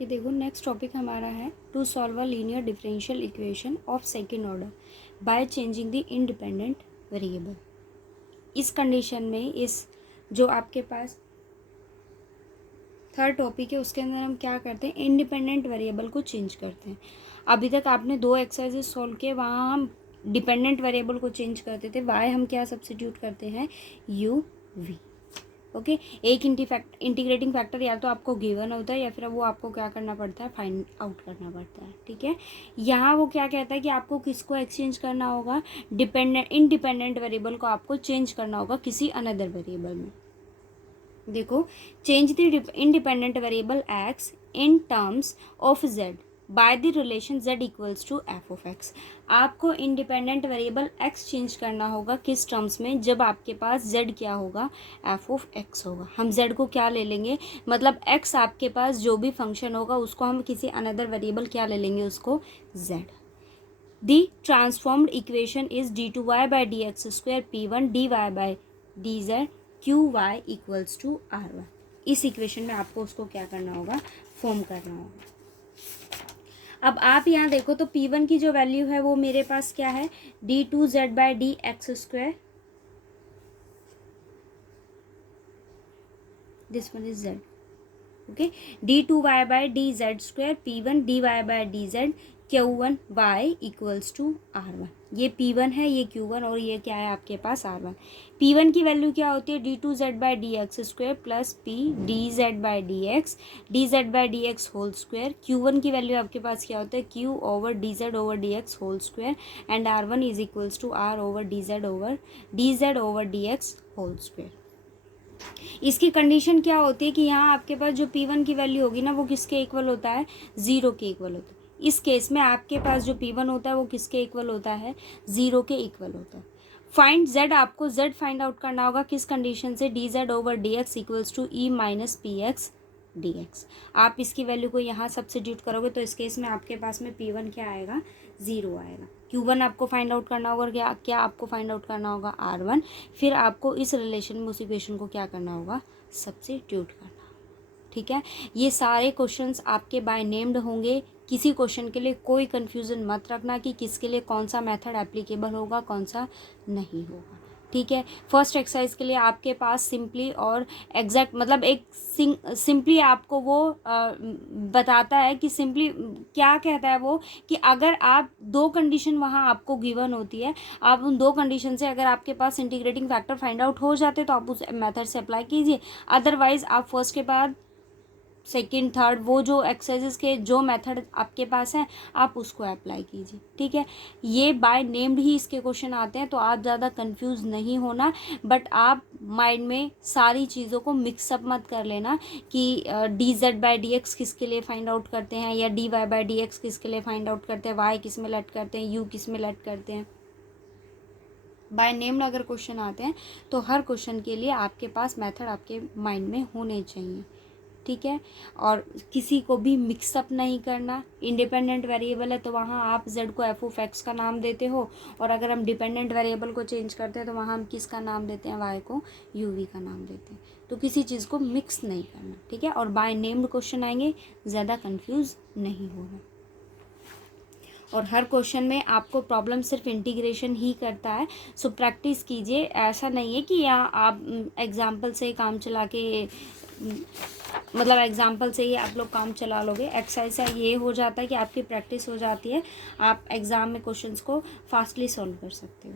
ये देखो next topic हमारा है to solve a linear differential equation of second order by changing the independent variable. इस condition में इस जो आपके पास थर्ड टॉपिक है उसके अंदर हम क्या करते हैं, इंडिपेंडेंट वेरिएबल को चेंज करते हैं। अभी तक आपने 2 एक्सरसाइजेस सॉल्व किए, वहाँ हम डिपेंडेंट वेरिएबल को चेंज करते थे, वाई हम क्या सब्स्टिट्यूट करते हैं, यू वी। ओके, एक इंटीग्रेटिंग फैक्टर या तो आपको गिवन होता है या फिर वो आपको क्या करना पड़ता है, फाइंड आउट करना पड़ता है। ठीक है, यहाँ वो क्या कहता है कि आपको किसको एक्सचेंज करना होगा, इंडिपेंडेंट वेरिएबल को आपको चेंज करना होगा किसी अनदर वेरिएबल में। देखो, change the independent variable x in terms of z by the relation z equals to f of x. आपको इंडिपेंडेंट वेरिएबल x चेंज करना होगा किस टर्म्स में, जब आपके पास z क्या होगा, एफ ऑफ एक्स होगा। हम z को क्या ले लेंगे, मतलब x आपके पास जो भी फंक्शन होगा उसको हम किसी अनदर वेरिएबल क्या ले लेंगे, उसको z। The transformed equation is d2y by d x square p1 dy by d z q y equals to r1। इस इक्वेशन में आपको उसको क्या करना होगा, फॉर्म करना होगा। अब आप यहाँ देखो तो P1 की जो वैल्यू है वो मेरे पास क्या है, d2z by d x square, this one is z। Okay, d2y by d z square P1 dy by d z Q1 y equals to R1। ये P1 है, ये Q1 और ये क्या है आपके पास R1। P1 की वैल्यू क्या होती है, d2z by d x square plus P dz by d x whole square. Q1 की वैल्यू आपके पास क्या होता है, Q over d x whole square and R1 is equals to R over d x whole square. इसकी condition क्या होती है कि यहाँ आपके पास जो P1 की वैल्यू होगी ना वो किसके इक्वल होता है, 0 के इक्वल होता है। इस केस में आपके पास जो P1 होता है वो किसके इक्वल होता है, 0 के इक्वल होता है। फाइंड z, आपको z फाइंड आउट करना होगा किस कंडीशन से, dz over d x equals to e minus p x d x. आप इसकी वैल्यू को यहाँ सब्स्टिट्यूट करोगे तो इस केस में आपके पास में P1 क्या आएगा, 0 आएगा। Q1 आपको फाइंड आउट करना होगा, क्या आपको फाइंड आउट करना होगा, R1। फिर आपको इस रिलेशन में उस इक्वेशन को क्या करना होगा, सब्स्टिट्यूट करना। ठीक है, ये सारे क्वेश्चंस आपके बाय नेम्ड होंगे। किसी क्वेश्चन के लिए कोई कन्फ्यूज़न मत रखना कि किसके लिए कौन सा मेथड एप्लीकेबल होगा, कौन सा नहीं होगा। ठीक है, फर्स्ट एक्सरसाइज के लिए आपके पास सिंपली और एग्जैक्ट, मतलब एक सिंपली आपको वो बताता है कि सिंपली क्या कहता है वो, कि अगर आप 2 कंडीशन वहाँ आपको गिवन होती है, आप उन 2 कंडीशन से अगर आपके पास इंटीग्रेटिंग फैक्टर फाइंड आउट हो जाते तो आप उस मेथड से अप्लाई कीजिए। अदरवाइज आप फर्स्ट के बाद सेकंड थर्ड वो जो एक्सरसाइजेस के जो मेथड आपके पास हैं आप उसको अप्लाई कीजिए। ठीक है, ये बाय नेम्ड ही इसके क्वेश्चन आते हैं तो आप ज़्यादा कंफ्यूज नहीं होना, बट आप माइंड में सारी चीज़ों को मिक्सअप मत कर लेना कि d z by d x किसके लिए फाइंड आउट करते हैं या d y by d x किसके लिए फाइंड आउट करते हैं, वाई किस में लेट करते हैं, यू किस में लेट करते हैं। बाय नेम्ड अगर क्वेश्चन आते हैं तो हर क्वेश्चन के लिए आपके पास मेथड आपके माइंड में होने चाहिए। ठीक है, और किसी को भी मिक्सअप नहीं करना। इंडिपेंडेंट वेरिएबल है तो वहाँ आप z को एफ ऑफ एक्स का नाम देते हो, और अगर हम डिपेंडेंट वेरिएबल को चेंज करते हैं तो वहाँ हम किसका नाम देते हैं, y को यू वी का नाम देते हैं। तो किसी चीज़ को मिक्स नहीं करना। ठीक है, और बाय नेम्ड क्वेश्चन आएंगे, ज़्यादा कन्फ्यूज़ नहीं होना। और हर क्वेश्चन में आपको प्रॉब्लम सिर्फ इंटीग्रेशन ही करता है, सो प्रैक्टिस कीजिए। ऐसा नहीं है कि यहाँ आप एग्जाम्पल से काम चला के, मतलब एग्जाम्पल से ही आप लोग काम चला लोगे। एक्सरसाइज से ये हो जाता है कि आपकी प्रैक्टिस हो जाती है, आप एग्ज़ाम में क्वेश्चंस को फास्टली सॉल्व कर सकते हो।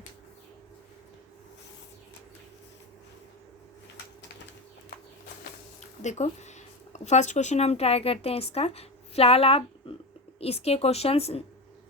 देखो, फर्स्ट क्वेश्चन हम ट्राई करते हैं इसका। फिलहाल आप इसके क्वेश्चंस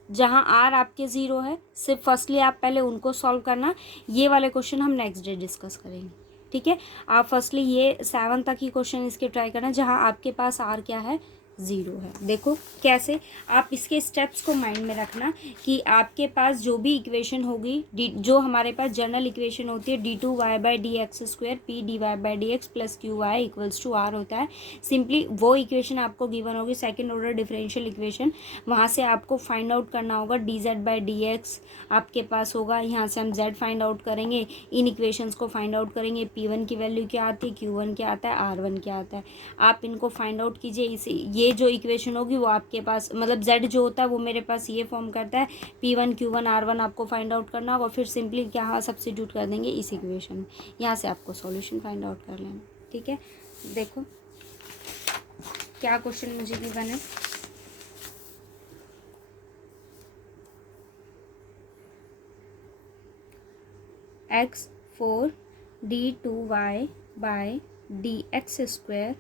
जहाँ आर आपके 0 है, सिर्फ फर्स्टली आप पहले उनको सॉल्व करना। ये वाले क्वेश्चन हम नेक्स्ट डे डिस्कस करेंगे। ठीक है, आप फर्स्टली ये 7 तक ही क्वेश्चन इसके ट्राई करना जहाँ आपके पास आर क्या है, 0 है। देखो कैसे, आप इसके स्टेप्स को माइंड में रखना कि आपके पास जो भी इक्वेशन होगी, जो हमारे पास जनरल इक्वेशन होती है d2y by d x square p d y by d x plus q y equals to r होता है। सिंपली वो इक्वेशन आपको गिवन होगी, सेकेंड ऑर्डर डिफरेंशियल इक्वेशन। वहाँ से आपको फाइंड आउट करना होगा D z by d x आपके पास होगा, यहाँ से हम z फाइंड आउट करेंगे, इन इक्वेशंस को फाइंड आउट करेंगे। P1 की वैल्यू क्या आती है, Q1 क्या आता है, R1 क्या आता है, आप इनको फाइंड आउट कीजिए। इसे ये ये जो इक्वेशन होगी वो आपके पास, मतलब z जो होता है वो मेरे पास ये फॉर्म करता है, P1 Q1 R1 आपको फाइंड आउट करना होगा, फिर सिंपली क्या सब्स्टिट्यूट कर देंगे इस इक्वेशन में, यहाँ से आपको सॉल्यूशन फाइंड आउट कर लेना। ठीक है, देखो क्या क्वेश्चन मुझे गिवन है। x4 d2y by dx square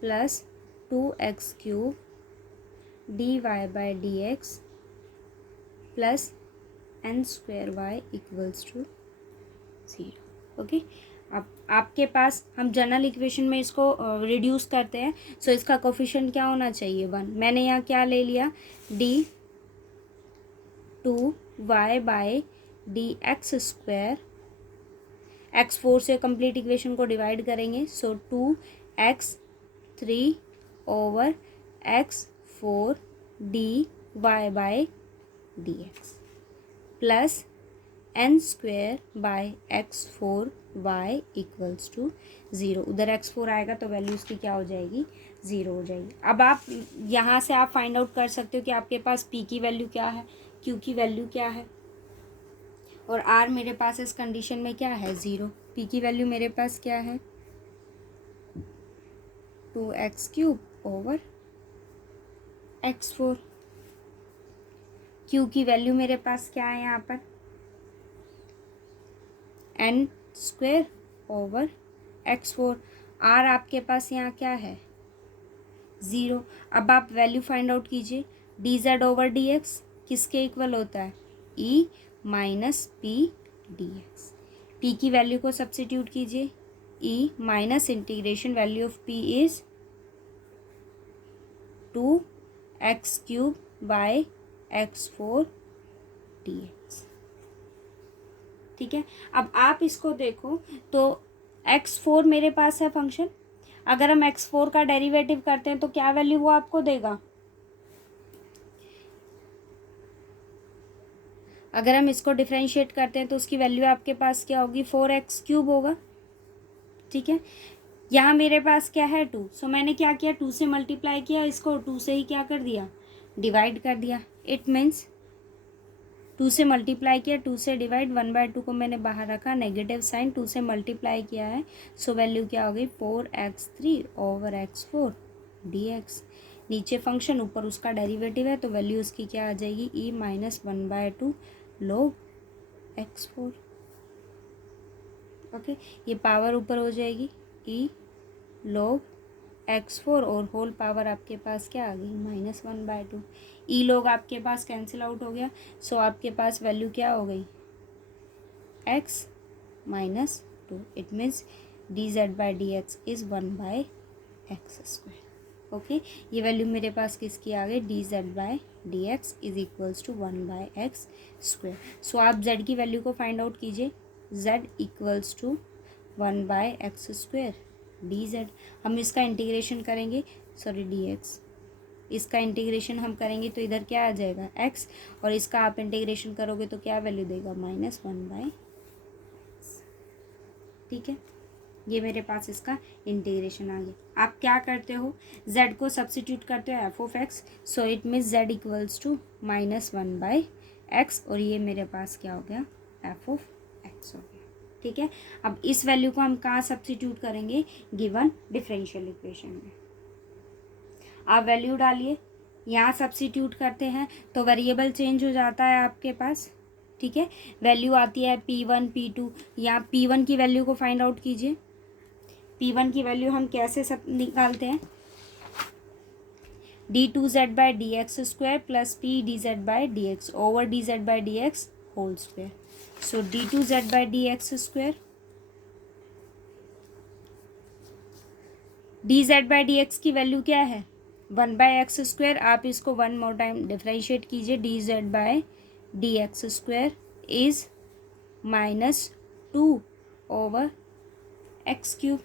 plus 2x cube dy by dx plus n square y equals to 0। Okay, अब आपके पास हम जनरल इक्वेशन में इसको रिड्यूस करते हैं, सो इसका कोफिशिएंट क्या होना चाहिए 1। मैंने यहाँ क्या ले लिया d2y by dx square, x4 से कंप्लीट इक्वेशन को डिवाइड करेंगे, so 2x3 over x4 dy by dx plus n square by x4 y equals to 0। उधर x4 आएगा तो वैल्यू उसकी क्या हो जाएगी 0 हो जाएगी। अब आप यहाँ से आप फाइंड आउट कर सकते हो कि आपके पास p की वैल्यू क्या है, q की वैल्यू क्या है, और r मेरे पास इस कंडीशन में क्या है 0। p की वैल्यू मेरे पास क्या है 2x cube over x4, q की वैल्यू मेरे पास क्या है यहाँ पर n square over x4, r आपके पास यहाँ क्या है 0। अब आप वैल्यू फाइंड आउट कीजिए, dz ओवर dx किसके इक्वल होता है e minus P dx। p की वैल्यू को सब्स्टिट्यूट कीजिए, e minus integration value of p is 2x cube by x4 dx। ठीक है, अब आप इसको देखो तो x4 मेरे पास है फंक्शन, अगर हम x4 का डेरिवेटिव करते हैं तो क्या वैल्यू वो आपको देगा, अगर हम इसको डिफरेंशिएट करते हैं तो उसकी वैल्यू आपके पास क्या होगी 4x क्यूब होगा। ठीक है, यहाँ मेरे पास क्या है 2, सो मैंने क्या किया 2 से मल्टीप्लाई किया, इसको 2 से ही क्या कर दिया डिवाइड कर दिया। इट मीन्स 2 से मल्टीप्लाई किया, 2 से डिवाइड, 1/2 को मैंने बाहर रखा, नेगेटिव साइन 2 से मल्टीप्लाई किया है, सो वैल्यू क्या हो गई 4x3 ओवर x4 dx। नीचे फंक्शन ऊपर उसका डेरिवेटिव है तो वैल्यू उसकी क्या आ जाएगी e minus 1/2 log x4। Okay, ये पावर ऊपर हो जाएगी e log x4 और होल पावर आपके पास क्या आ गई -1/2। ई लोग आपके पास कैंसिल आउट हो गया, सो आपके पास वैल्यू क्या हो गई x minus 2। It means dz by dx is 1/x square. Okay, ये वैल्यू मेरे पास किसकी आ गई dz by dx is equals to 1/x square. So आप z की वैल्यू को फाइंड आउट कीजिए, z equals to 1/x square dz। हम इसका इंटीग्रेशन करेंगे, सॉरी dx, इसका इंटीग्रेशन हम करेंगे तो इधर क्या आ जाएगा x, और इसका आप इंटीग्रेशन करोगे तो क्या वैल्यू देगा -1/। ठीक है, ये मेरे पास इसका इंटीग्रेशन आ गया। आप क्या करते हो z को सब्स्टिट्यूट करते हो f(x), so it means z equals to -1/x, और ये मेरे पास क्या हो गया f(x) हो गया। ठीक है, अब इस वैल्यू को हम कहाँ सब्स्टिट्यूट करेंगे गिवन डिफरेंशियल इक्वेशन में। आप वैल्यू डालिए, यहाँ सब्स्टिट्यूट करते हैं तो वेरिएबल चेंज हो जाता है आपके पास। ठीक है, वैल्यू आती है P1 P2, यहाँ P1 की वैल्यू को फाइंड आउट कीजिए। P1 की वैल्यू हम कैसे सब निकालते हैं d2z by dx square plus p dz by dx over dz by dx whole square. So d2z by dx square, dz by dx की वैल्यू क्या है 1/x स्क्वायर। आप इसको 1 मोर टाइम डिफ्रेंशिएट कीजिए, dz by dx square is -2 over x cube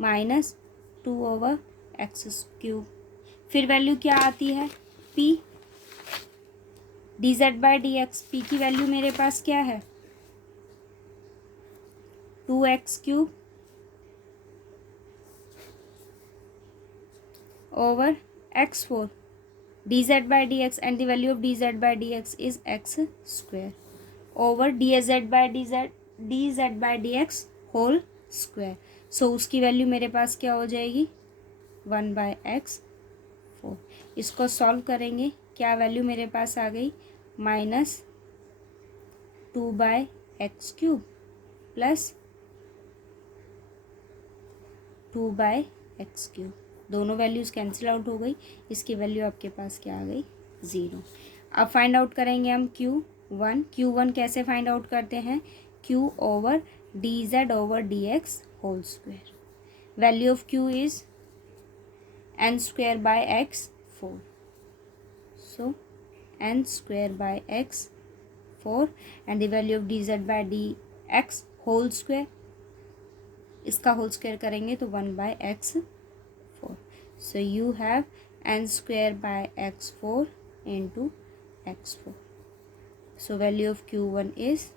-2 over x cube. फिर value क्या आती है p dz by dx, p की वैल्यू मेरे पास क्या है 2x cube over x4 dz by dx, and the value of dz by dx is x square over dz by dx whole square. So उसकी value मेरे पास क्या हो जाएगी 1/x4. इसको सॉल्व करेंगे, क्या वैल्यू मेरे पास आ गई -2/x³ प्लस 2/x³. दोनों वैल्यूज़ कैंसिल आउट हो गई. इसकी वैल्यू आपके पास क्या आ गई 0. अब फाइंड आउट करेंगे हम Q1 कैसे फाइंड आउट करते हैं Q over dz/dx whole square. Value of Q is n²/x4. So n²/x4 and the value of dz/dx whole square. इसका होल स्क्वायर करेंगे तो 1/x4. So you have n²/x4 into x4. So value of Q1 is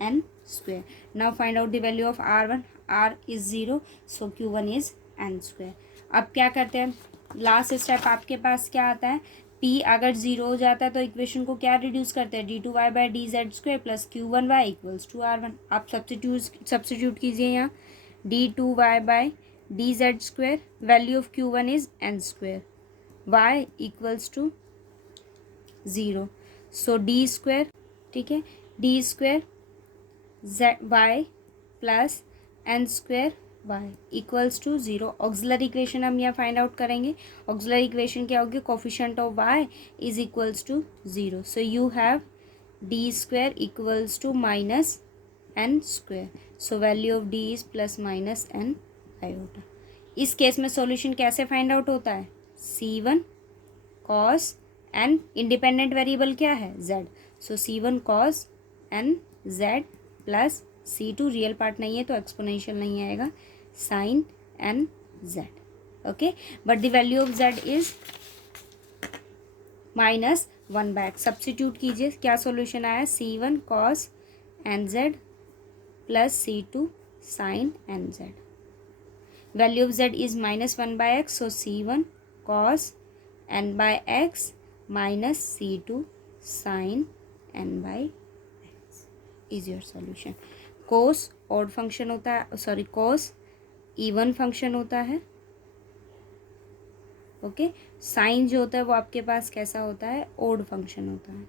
n square. Now find out the value of R1. R is 0, so Q1 is n square. अब क्या करते हैं, last step आपके पास क्या आता है, P अगर 0 हो जाता है तो इक्वेशन को क्या रिड्यूस करते हैं d2y/dz² plus Q1y equals to R1. आप सब्स्टिट्यूट कीजिए यहाँ d2y/dz². Value of Q1 is n square. y equals to 0. So d square, ठीक है, d² y plus n² y equals to 0. Auxiliary equation हम यहाँ फाइंड आउट करेंगे. Auxiliary equation क्या होगी, coefficient of y is equals to 0. So you have d² equals to -n². So value of d is plus -n iota. इस case में solution कैसे find out होता है, c1 cos n, independent variable क्या है z. सो c1 cos n z plus c2 real part नहीं है तो एक्सपोनेंशियल नहीं आएगा sin n z. Okay, but the value of z is -1/x. Substitute कीजिए, क्या सॉल्यूशन आया, c1 cos n z plus c2 sin n z. Value of z is -1/x. So c1 cos n/x minus c2 sin n/x is your solution. Cos odd function होता है, sorry कोस even function होता है. Okay, sign जो होता है वो आपके पास कैसा होता है, ऑड फंक्शन होता है.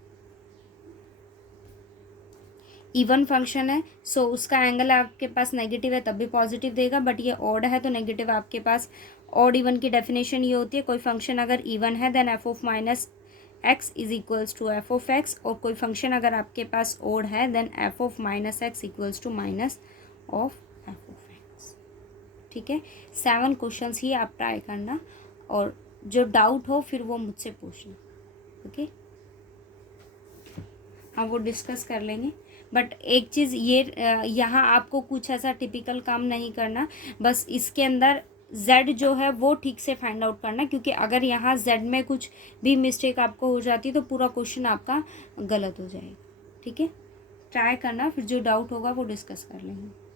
इवन फंक्शन है, सो उसका एंगल आपके पास नेगेटिव है तब भी पॉजिटिव देगा, बट ये ऑड है तो नेगेटिव आपके पास. ऑड इवन की डेफिनेशन ये होती है, कोई फंक्शन अगर इवन है then f of -x is equals to f of x, और कोई फंक्शन अगर आपके पास ऑड है then f of -x equals to minus of f of x. ठीक है, 7 क्वेश्चंस ही आप ट्राई करना, और जो डाउट हो फिर वो मुझसे पूछना. ओके, हम वो डिस्कस कर लेंगे. बट एक चीज़ ये यहाँ आपको कुछ ऐसा टिपिकल काम नहीं करना, बस इसके अंदर z जो है वो ठीक से फाइंड आउट करना, क्योंकि अगर यहाँ z में कुछ भी मिस्टेक आपको हो जाती है तो पूरा क्वेश्चन आपका गलत हो जाएगा. ठीक है, ट्राई करना, फिर जो डाउट होगा वो डिस्कस कर लेंगे.